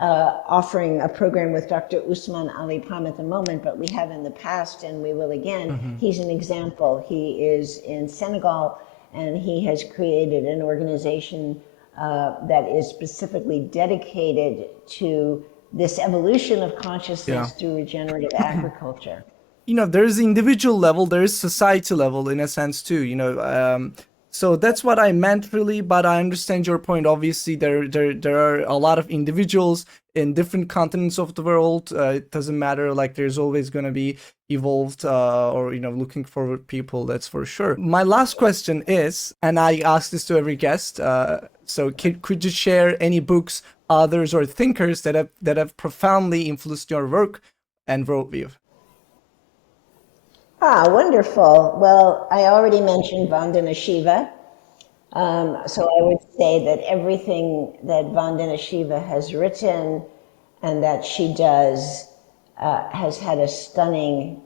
offering a program with Dr. Usman Ali Pram at the moment, but we have in the past and we will again. He's an example. He is in Senegal and he has created an organization that is specifically dedicated to this evolution of Yeah. consciousness through regenerative agriculture. there's individual level, there's society level in a sense too, so that's what I meant really, but I understand your point. Obviously, there are a lot of individuals in different continents of the world. It doesn't matter, like there's always going to be evolved or looking forward people, that's for sure. My last question is, and I ask this to every guest, so could you share any books, authors, or thinkers that have profoundly influenced your work and worldview? Ah, wonderful. Well, I already mentioned Vandana Shiva. So I would say that everything that Vandana Shiva has written and that she does has had a stunning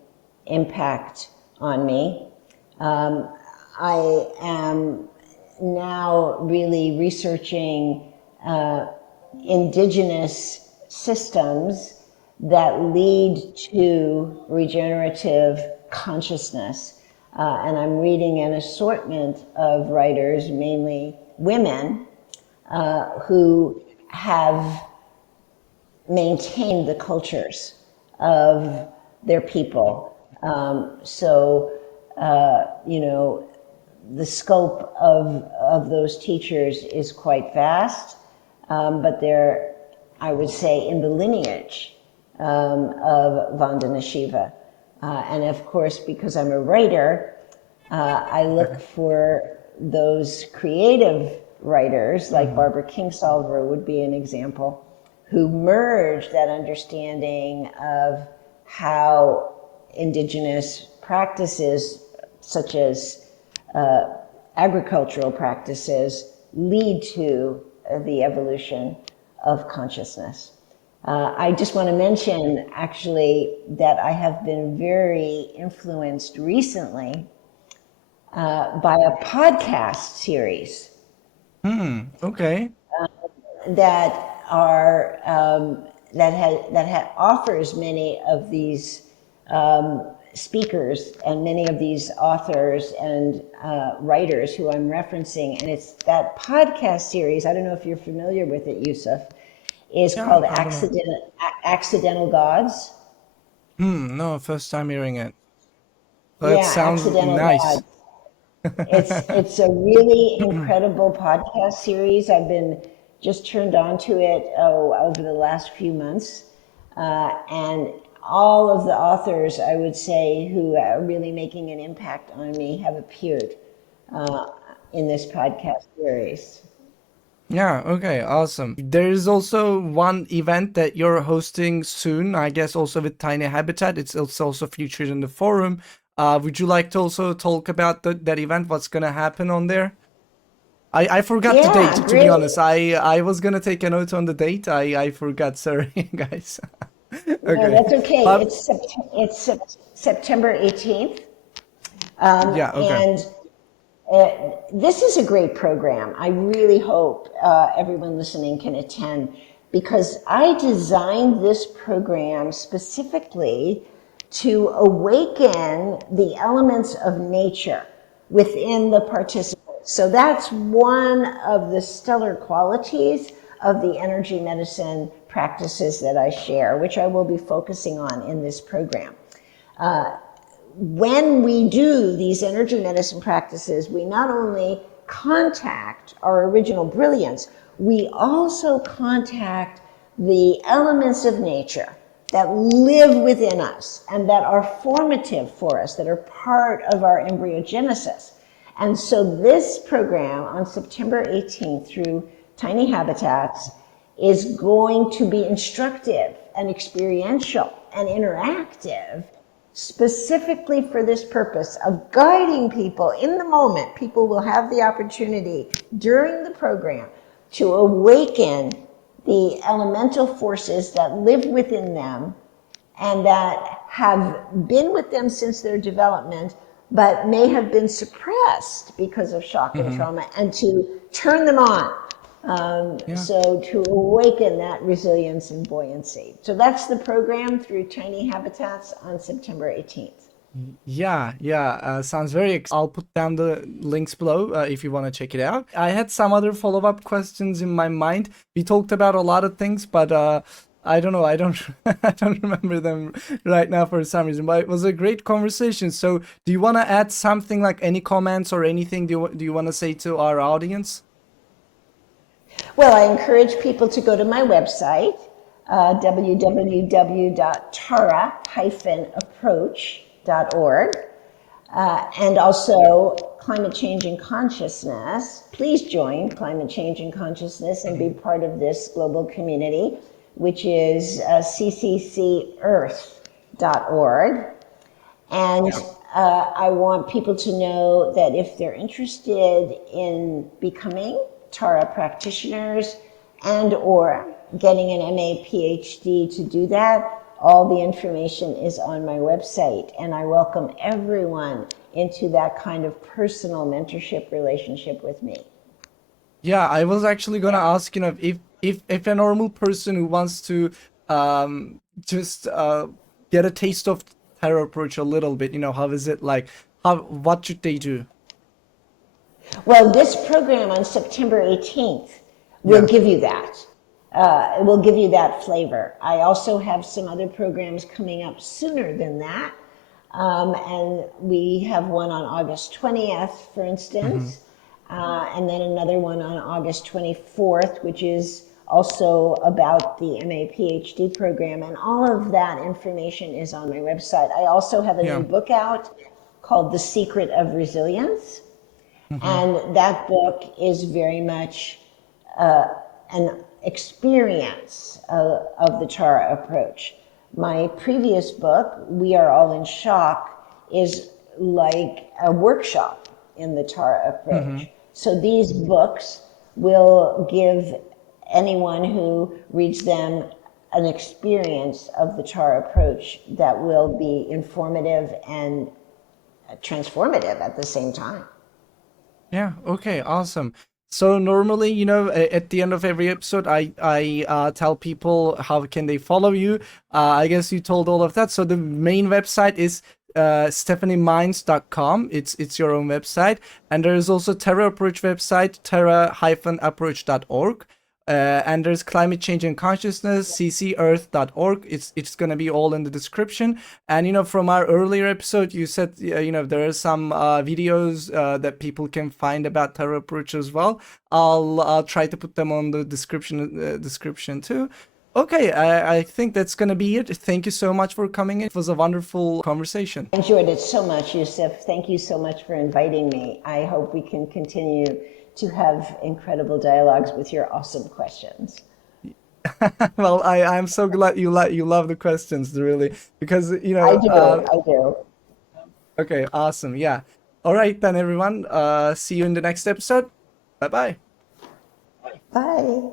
impact on me. I am now really researching indigenous systems that lead to regenerative consciousness. And I'm reading an assortment of writers, mainly women, who have maintained the cultures of their people. The scope of those teachers is quite vast, but they're, I would say, in the lineage of Vandana Shiva. And of course, because I'm a writer, I look for those creative writers, like Barbara Kingsolver would be an example, who merge that understanding of how indigenous practices, such as agricultural practices, lead to the evolution of consciousness. I just want to mention, actually, that I have been very influenced recently by a podcast series Okay. that offers many of these speakers and many of these authors and writers who I'm referencing, and it's that podcast series. I don't know if you're familiar with it, Yusuf. Is Yeah, called I don't know. Accidental Gods. No, first time hearing it. But it Yeah, sounds Accidental nice. Gods. It's a really incredible podcast series. I've been just turned on to it over the last few months, and all of the authors, I would say, who are really making an impact on me have appeared uh, in this podcast series. Yeah, okay, awesome. There is also one event that you're hosting soon, I guess also with Tiny Habitat. It's also featured in the forum. Would you like to also talk about that event? What's gonna happen on there? I forgot the date, Yeah, to be great. honest. I was gonna take a note on the date. I forgot, sorry, guys. No, Okay. that's okay. But September 18th. yeah, okay. And this is a great program. I really hope everyone listening can attend, because I designed this program specifically to awaken the elements of nature within the participants. So that's one of the stellar qualities of the energy medicine practices that I share, which I will be focusing on in this program. When we do these energy medicine practices, we not only contact our original brilliance, we also contact the elements of nature that live within us and that are formative for us, that are part of our embryogenesis. And so this program on September 18th through Tiny Habitats is going to be instructive and experiential and interactive, specifically for this purpose of guiding people in the moment. People will have the opportunity during the program to awaken the elemental forces that live within them and that have been with them since their development, but may have been suppressed because of shock and Hmm. trauma, and to turn them on. Yeah. So to awaken that resilience and buoyancy. So that's the program through Tiny Habitats on September 18th. Yeah. Sounds very. I'll put down the links below if you want to check it out. I had some other follow-up questions in my mind. We talked about a lot of things, but I don't know. I don't. I don't remember them right now for some reason. But it was a great conversation. So, do you want to add something, like any comments or anything? Do you want to say to our audience? Well, I encourage people to go to my website, www.tara-approach.org, and also Climate Change and Consciousness. Please join Climate Change and Consciousness and be part of this global community, which is cccearth.org. And I want people to know that if they're interested in becoming Tara practitioners and or getting an MA PhD to do that, all the information is on my website, and I welcome everyone into that kind of personal mentorship relationship with me. Yeah, I was actually gonna ask, if a normal person who wants to just get a taste of terror approach a little bit, how is it like? What should they do? Well, this program on September 18th will Yeah. give you that. It will give you that flavor. I also have some other programs coming up sooner than that. And we have one on August 20th, for Mm-hmm. instance, and then another one on August 24th, which is also about the MA PhD program. And all of that information is on my website. I also have a Yeah. new book out called The Secret of Resilience. Mm-hmm. And that book is very much an experience of the Tara approach. My previous book, We Are All in Shock, is like a workshop in the Tara Mm-hmm. approach. So these books will give anyone who reads them an experience of the Tara approach that will be informative and transformative at the same time. Yeah. Okay. Awesome. So normally, at the end of every episode, I tell people how can they follow you. I guess you told all of that. So the main website is stephaniemines.com. It's your own website, and there is also Terra Approach website, terra-approach.org. And there's climate change and consciousness, cccearth.org. It's gonna be all in the description. And from our earlier episode, you said there are some videos that people can find about Terra Approach as well. I'll try to put them on the description too. Okay, I think that's gonna be it. Thank you so much for coming in. It was a wonderful conversation. I enjoyed it so much, Yusuf. Thank you so much for inviting me. I hope we can continue to have incredible dialogues with your awesome questions. Well, I'm so glad you love the questions, really, because I do. I do. okay, awesome. Yeah. All right then, everyone. See you in the next episode. Bye bye. Bye.